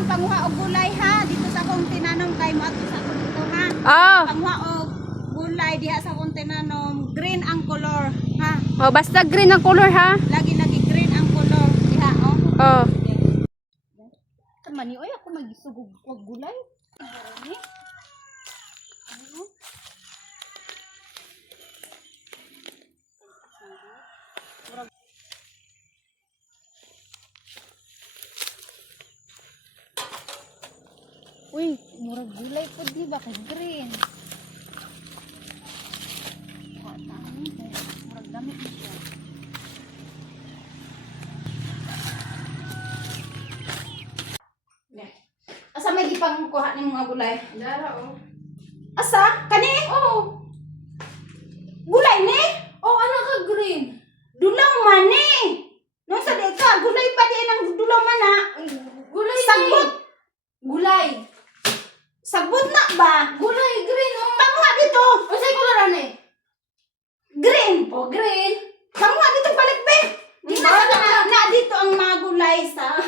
ang panguha og gulay ha dito sa akong tinanong kay mo ato sa ako dito ha. Oh. Panguha og gulay diha sa akong tinanong, green ang color ha. Oh, basta green ang color ha. Lagi green ang color diha oh. Oh. Tama ni oy ako magisugog og gulay. Ani? Ano? Uy, murag gulay po di ba kay green. Murag damit mo siya. Asa may gipang kuha ni mga gulay? Dara oh. Asa? Kani? Oh. Gulay ni? Oh, ano ka green? Dulaw man ni. No sa di ka gulay pa di ang dulaw man na. Gulay Sagbot. Gulay. Sagbot na ba? Gulay green oh. Panguha dito. O say color ani? Green. Oh, green. Panguha dito balik be. Di Na, na- na dito ang mga gulay sa